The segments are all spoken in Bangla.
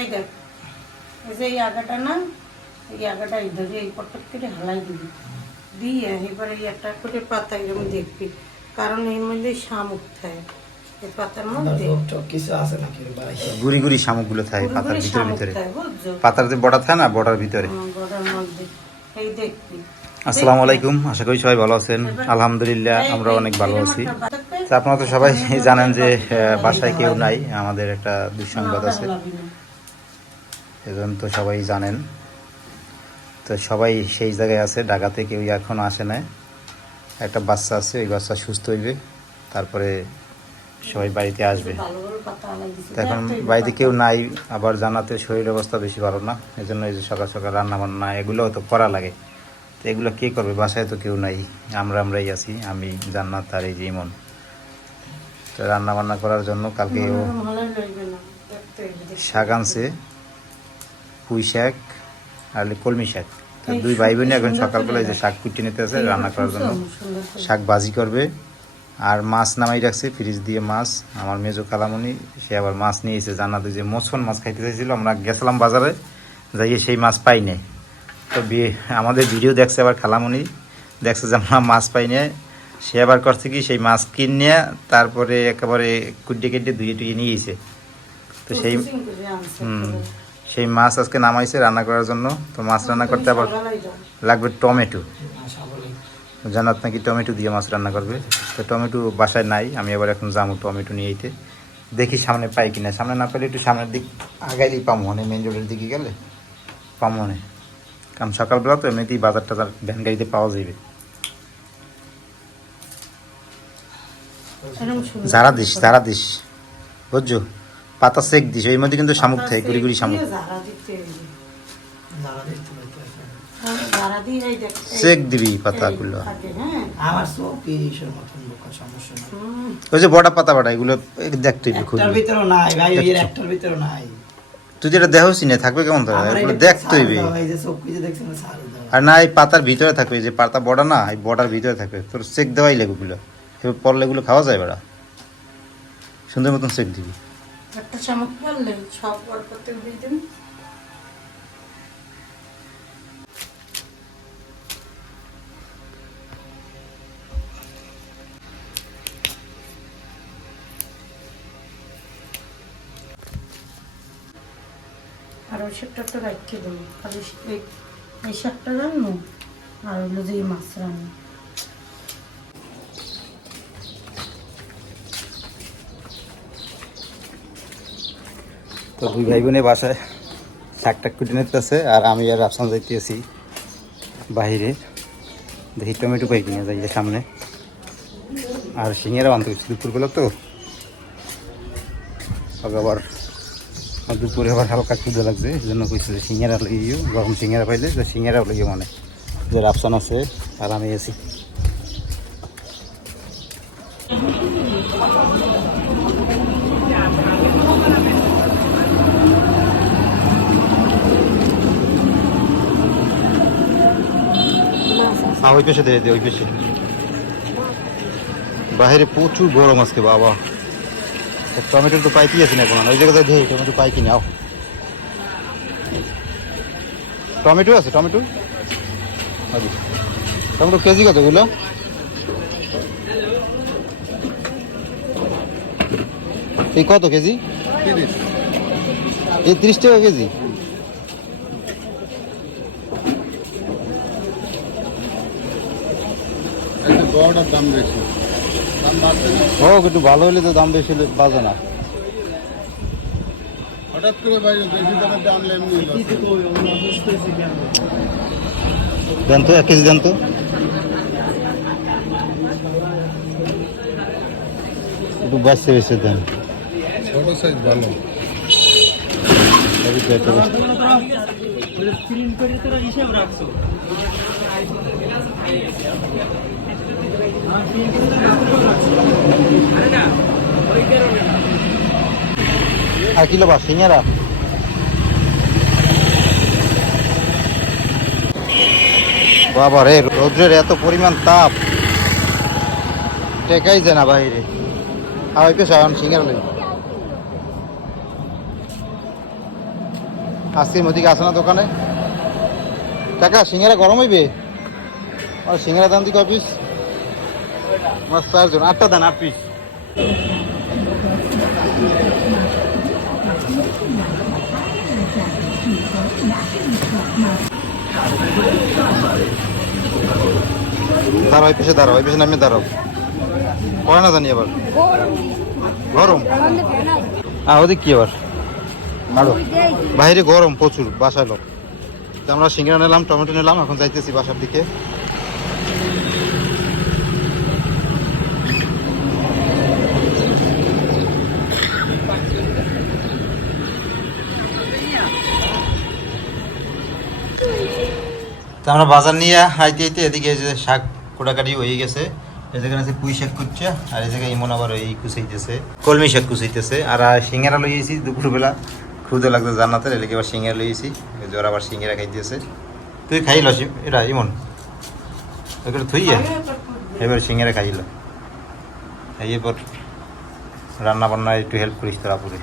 এই দেখ, এই যে এই আগাটা না, এই আগাটা ধরে এই পটক করে হালাই দিবি, দিয়ে এবারে এই একটা করে পাতা এরকম দেখবি, কারণ এর মধ্যে শামুক থাকে এই পাতার মধ্যে। কিছু আছে নাকি গুড়ি গুড়ি শামুকগুলো থাকে গুড়ি পাতার গুড়ি ভিতরে শামুক ভিতরে, থাকে, বুঝছো? পাতার যে বড়া থাকে না, বড়ার ভিতরে। বড়ার মধ্যে এই দেখবি। আসসালামু আলাইকুম, আশা করি সবাই ভালো আছেন। আলহামদুলিল্লাহ আমরা অনেক ভালো আছি। তো আপনারা তো সবাই জানেন যে বাসায় কেউ নাই, আমাদের একটা দুঃসংবাদ আছে, এজন্য তো সবাই জানেন। তো সবাই সেই জায়গায় আছে, ঢাকাতে কেউ এখন আসে না। একটা বাচ্চা আছে, ওই বাচ্চা সুস্থ হইবে, তারপরে সবাই বাড়িতে আসবে। তো এখন বাড়িতে কেউ নাই, আবার জানাতে শরীর অবস্থা বেশি ভালো না, এই জন্য এই যে সকাল সকাল রান্না বান্না এগুলোও তো করা লাগে। তো এগুলো কে করবে, বাসায় তো কেউ নাই, আমরাই আছি, আমি, জান্নাত আর এই যে ইমন। তো রান্না বান্না করার জন্য কালকে ও শাক আনছে, পুঁই শাক আর কলমি শাক। তো দুই ভাই বোনে এখন সকালবেলা এই যে শাক কুটি নিতে আছে রান্না করার জন্য, শাক ভাজি করবে। আর মাছ নামাই রাখছে ফ্রিজ দিয়ে মাছ, আমার মেজো কালামণি সে আবার মাছ নিয়েছে। জানা তুই যে মোছন মাছ খাইতে চাইছিল, আমরা গেছিলাম বাজারে, যাইয়ে সেই মাছ পাই নাই। তো আমাদের ভিডিও দেখছে আবার খালামণি, দেখছে যে আমরা মাছ পাই নাই, সে আবার করছে কি সেই মাছ কিনে তারপরে একেবারে কুড্ডে কেটে ধুয়ে টুয়ে নিয়েছে। তো সেই মাছ আজকে নামাইছে রান্না করার জন্য। তো মাছ রান্না করতে আবার লাগবে টমেটো, জানাত নাকি টমেটো দিয়ে মাছ রান্না করবে। তো টমেটো বাসায় নাই, আমি আবার এখন যাবো টমেটো নিয়ে আইতে, দেখি সামনে পাই কিনা। সামনে না পেলে একটু সামনের দিক আগাইলেই পাবো, মানে মেন রোডের দিকে গেলে পাবো না, কারণ সকালবেলা তো এমনিতেই বাজার টাজার ভ্যান গাড়িতে পাওয়া যাবে। ঝাড়া দিস বুঝছো, পাতা সেক দিস, ওই মধ্যে কিন্তু শামুক থাকে, গুড়ি গুড়ি শামুক। সেক দিবি পাতাগুলো, ওই যে বড়া পাতা বাটা এগুলো দেখতে তুই যেটা দেহসি না থাকবে কেমন থাকবে, এগুলো দেখতে হইবে। আর না এই পাতার ভিতরে থাকবে, যে পাতা বড়া না, এই বড়ার ভিতরে থাকবে, তোর সেক দেওয়াই লেগুলো, এবার পরলে এগুলো খাওয়া যায় বেড়া, সুন্দর মতন সেক দিবি। একটা শামুক পড়লে সব করতে দিয়ে দিন। আর ওই শাকটা তো রাখতে দেবো, খালি এই শাকটা রান্নো আর হলো যে মাছ রান্নো। তো দুই ভাই বোনের বাসায় শাক টাক কুটে নিতেছে, আর আমি আর রাফসান যাইতেছি বাহিরে, দেখি টমেটো পাই কিনে যাই সামনে। আর সিঙ্গারা আনতে গেছি দুপুরবেলা, তো আবার দুপুরে আবার হালকা ক্ষুদা লাগছে, এই জন্য কইছে যে সিঙ্গারা লাগিয়েও, গরম সিঙ্গারা পাইলে যে সিঙ্গারা লাগিয়ে, মানে যে রাফসান আছে আর আমি আছি। ওই পেশে দে, ওই পেশে। বাইরে প্রচুর গরম আজকে বাবা, টমেটো তো পাইতেই আছে না এখন, ওই জায়গায় দেখি টমেটো পাই কিনে। আও টমেটো আছে, টমেটো টমেটো কেজি কত এগুলো? এই কত কেজি? এই 30 টাকা কেজি। ও একটু ভালো হলে তো দাম বেশি বাজে না, হঠাৎ করে দেন তো 1 কেজি দেন তো। একটু বাঁচতে বেশি দেন, ছোট সাইজ ভালো। আর কিলো বা সিঙ্গারা বাবা রে, রৌদ্রের এত পরিমাণ তাপ, টেকাই যায় না বাইরে। আর ওই পেশা সিঙ্গারা লাগবে। আজকে মদিকে আসে না দোকানে কাকা সিঙ্গারা গরম হইবে আর সিঙ্গারা দাম দি কয় পিস আমার 4 জন 8টা দেন 8 পিস দাঁড়াও ওই পেশে নামিয়ে দাঁড়াও পড়ে না জানি আবার গরম ওদিক কি আবার আরো বাইরে গরম প্রচুর বাসায় লোক আমরা সিঙ্গারা নিলাম টমেটো নিলাম এখন যাইতেছি বাসার দিকে তো আমরা বাজার নিয়ে আইতে আইতে এদিকে যে শাক কোটাকাটি হয়ে গেছে এই জায়গায় আছে পুঁই শাক কুচছে আর এই জায়গায় ইমন আবার এই কুচাইতেছে কলমি শাক কুচাইতেছে আর সিঙ্গারা লইয়েছি দুপুরবেলা ক্ষুদে লাগতো জান্নাতের এলাকে আবার সিঙ্গারা লইয়েছি জ্বর আবার সিঙ্গারা খাইতেছে তুই খাইল এটা ইমন ওকে থুইয়া এবার সিঙ্গারা খাইল এরপর রান্না বান্না একটু হেল্প করিস তোরা পুরে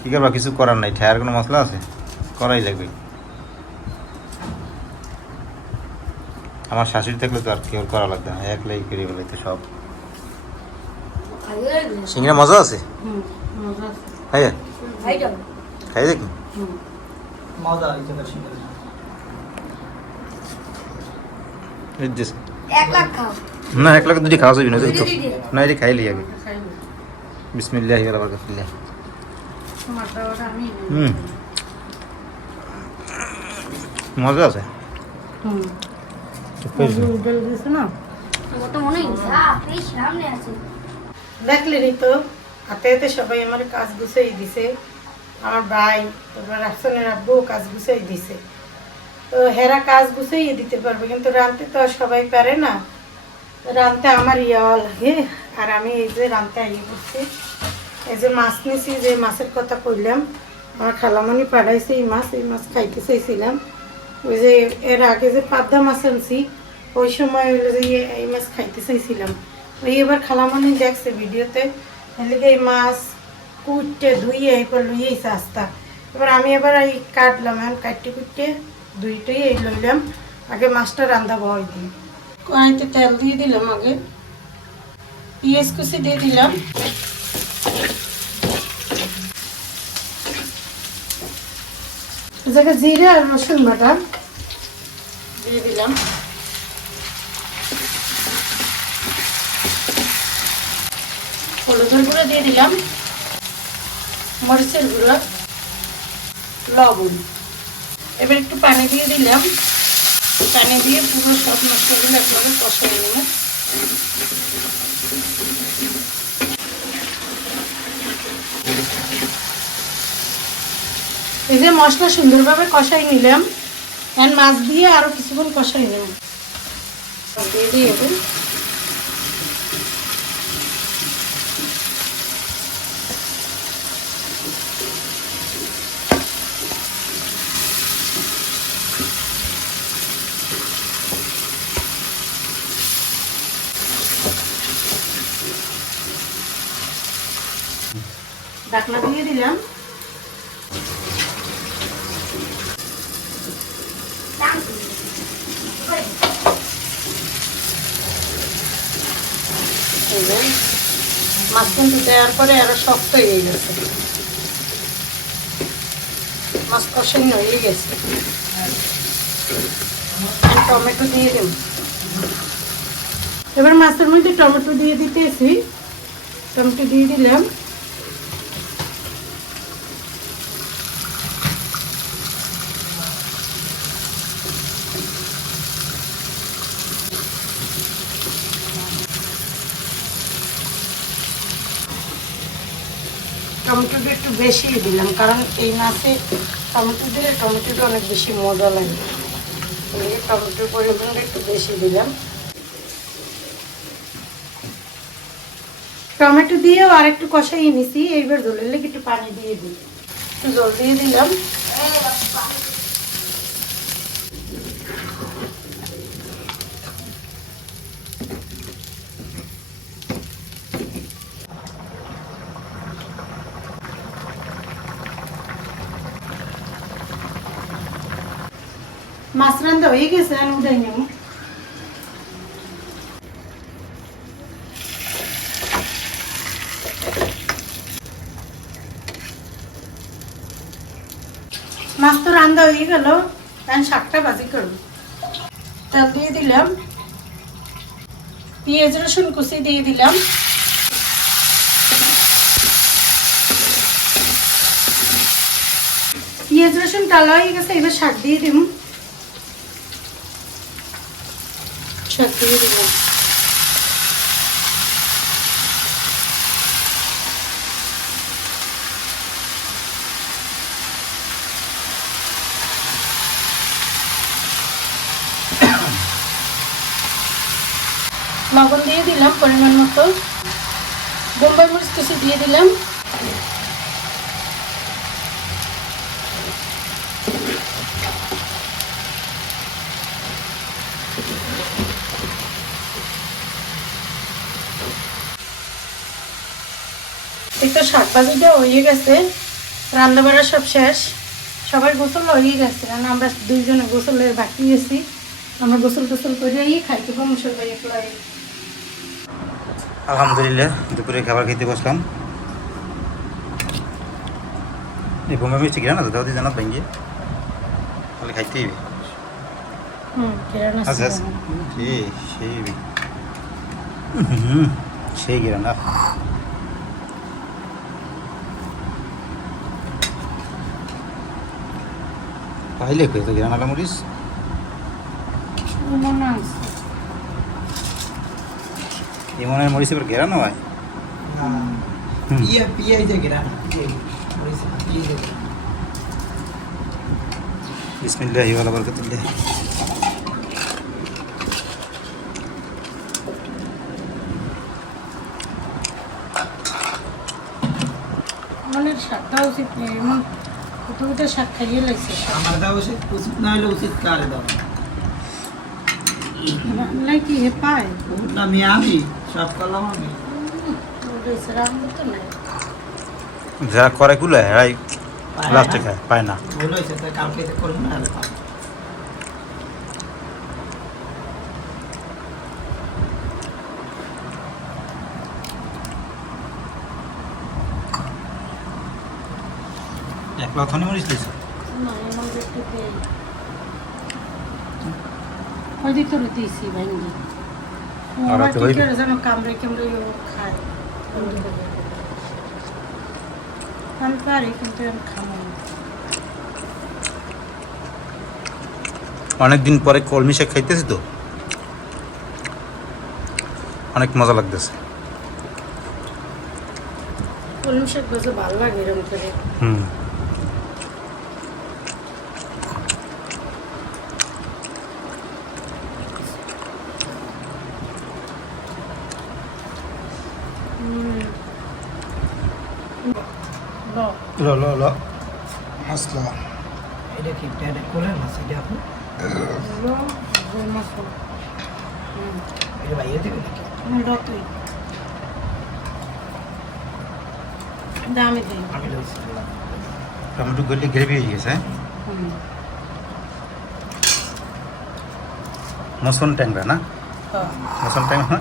কি করবা কিছু করার নাই ঠায়ার কোনো মশলা আছে করাই লাগবে আমার শাশুড়ি থাকলে তো আর কেউ করা লাগবে না একলাই করে বলে তো সব সিঙ্গারা মজা আছে খাই খাই দেখি না 1 লাখ দুটি খাওয়া যাবি না না এটি খাইলি আগে বিসমিল্লাহি ওয়া বারাকাতুল্লাহ মজা আছে দেখলেনি তো হাতে হাতে সবাই আমার কাজ গুছাই দিছে আমার ভাই তারপর রাফসানের আব্বু কাজ গুছাই দিছে তো হেরা কাজ গুছাইয়ে দিতে পারবে কিন্তু রাঁধতে তো আর সবাই পারে না রাঁধতে আমার ইয়াওয়া লাগে আর আমি এই যে রাঁধতে আইয়ে করছি এই যে মাছ নিয়েছি যে মাছের কথা কইলাম আমার খালামণি পাঠাইছে এই মাছ খাইতে চাইছিলাম ওই যে এর আগে যে পাবদা মাছ আনছি ওই সময় হইলো যে এই মাছ খাইতে চাইছিলাম ওই এবার খালামণি দেখছে ভিডিওতে এদিকে এই মাছ কুটতে ধুইয়ে এরপর লইয়েছে আস্তা এবার আমি এবার এই কাটলাম এখন কাটতে কুটতে দুইটাই এই লইলাম আগে মাছটা রান্না বয় দিই কড়াইতে তেল দিয়ে দিলাম আগে পেঁয়াজ কুচি দিয়ে দিলাম জায়গা জিরে আর রসুন বাটা দিয়ে দিলাম হলুদের গুঁড়ো দিয়ে দিলাম মরিচের গুঁড়ো লবণ এবার একটু পানি দিয়ে দিলাম পানি দিয়ে পুরো সব মশলাগুলো একবারে কষাই নেব এই যে মশলা সুন্দরভাবে কষাই নিলাম এখন মাছ দিয়ে আরো কিছুক্ষণ কষাই নেব দিয়ে দিয়ে ঢাকনা দিয়ে দিলাম মাছ কিন্তু দেওয়ার পরে আরো শক্ত হয়ে গেছে মাছ কষানো হয়ে গেছে টমেটো দিয়ে দেব এবার মাছের মধ্যে টমেটো দিয়ে দিতেছি টমেটো দিয়ে দিলাম টমেটোটা একটু বেশি দিলাম কারণ এই মাছে টমেটো দিলে টমেটোটা অনেক বেশি মজা লাগে টমেটোর পরিমাণটা একটু বেশি দিলাম টমেটো দিয়েও আর একটু কষাই নিছি এইবার জলের লেগে একটু পানি দিয়ে দিই একটু জল দিয়ে দিলাম মাছ রান্ধা হয়ে গেছে, আমি উঠাই নেব। মাছ তো রান্না হয়ে গেল, এখন শাকটা ভাজি করব। তেল দিয়ে দিলাম, পেঁয়াজ রসুন কুচি দিয়ে দিলাম, পেঁয়াজ রসুন টালা হয়ে গেছে। এবার শাক দিয়ে দিব, শাক দিয়ে দিলাম। লবণ দিয়ে দিলাম পরিমাণ মতো, বোম্বাই মরিচ কিছু দিয়ে দিলাম, এই তো শাক ভাজিটা হয়ে গেছে, রান্না বাড়া সব শেষ, সবাই গোসল হয়ে গেছে। কারণ আমরা দুইজনে গোসলের বাকি গেছি, আমরা গোসল টোসল করেই খাইতে মুসল ভাই একলা। আলহামদুলিল্লাহ দুপুরে খাবার খেতে বসলাম। এই বোম্বাই মিষ্টি কিনা না তো দাও দিয়ে জানা ভেঙে তাহলে খাইতেই হবে। আচ্ছা আচ্ছা সেই সেই সেই গিরা না পাইলে কই তো গিরানালা মরিচ ইমনের মরিচ এবার গেরানো হয়। বিসমিল্লাহি ওয়া বারাকাতুল্লাহ। মনের শাকটা উচিত নেই, এমন কত শাক খাইয়ে লাগছে। আমার দাও উচিত না হলে উচিত কারে দাও রান্নায় কি হে পায়? আমি সব করলাম আমি। রান্না তো নাই, যারা করে গুলো এরাই লাস্টে খায়, পায় না। ভুল হয়েছে, তাই কালকে করবো না। এক লাথনি মরিচ দিয়েছে না এমন একটু দেই। ওইদিক করে দিয়েছি ভাঙ্গি, আর ওরা তো কি ওই- করে যেন কামড়ে কামড়ে খায়। আমি পারি কিন্তু আমি খাবো না। অনেকদিন পরে কলমি শাক খাইতেছি তো অনেক মজা লাগতেছে। কলমি শাক ভাজা ভালো লাগে এরকম করে। হুম ল ল ল মশলা এটা কি এটা কোলের মাছ? এটা আপনি এটা বাইরে দেবে নাকি? দামি দিই। আমি লইছি। টমেটো গলে গ্রেভি হয়ে গেছে। মসুন ট্যাংরা না, মসুন ট্যাংরা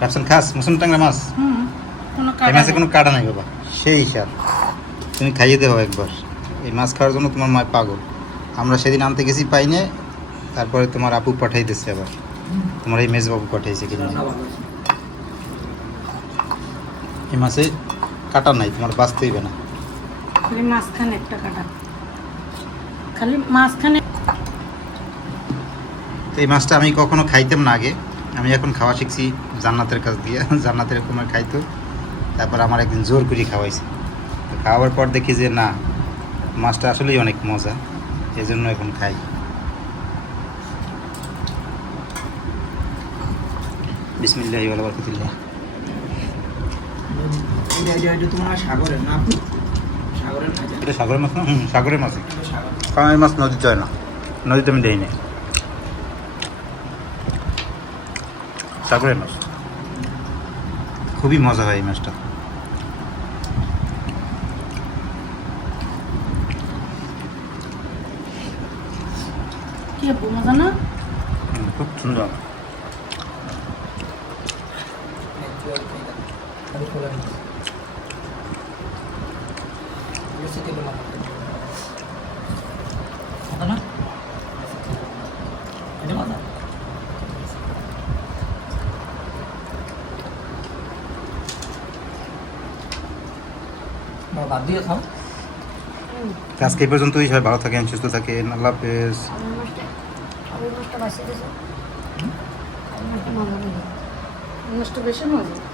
ভাবছেন খাস মসুন ট্যাংরা মাছ। কোনো এই মাছে কোনো কাটা নাই বাবা, সেই হিসাব। তুমি খাইয়ে দেবো একবার, এই মাছ খাওয়ার জন্য তোমার মা পাগল। আমরা সেদিন আনতে গেছি পাইনে, তারপরে তোমার আপু পাঠাইতেছে, আবার তোমার এই মেজবাবু পাঠাইছে কিনে। রান্না ভালো হয়েছে। এই মাছে কাটা নাই, তোমার বাঁচতে হইবে না। খালি মাঝখানে একটা কাটা, খালি মাঝখানে। তো এই মাছটা আমি কখনো খাইতাম না আগে, আমি এখন খাওয়া শিখছি জান্নাতের কাছ দিয়ে। জান্নাতের এরকম খাইতো, তারপর আমার একদিন জোর করে খাওয়াইছে। তো খাওয়ার পর দেখি যে না, মাছটা আসলেই অনেক মজা, এই জন্য এখন খাই। বিসমিল্লাহি ওয়া বারাকাতুল্লাহ। এটা তোমার সাগরের না আপনি? সাগরের না? এটা সাগরের মাছ না? সাগরের মাছই। এটা সাগর। কারণ এই মাছ নদীতে হয় না, নদীতে আমি দেই না। সাগরের মাছ খুবই মজা হয় এই মাছটা। কি মজা না? খুব সুন্দর। বাদ দিয়ে খাও। আজকে এই পর্যন্তই, সবাই ভালো থাকেন, সুস্থ থাকেন, আল্লাহ হাফেজ। মাছটা বেশি মজা।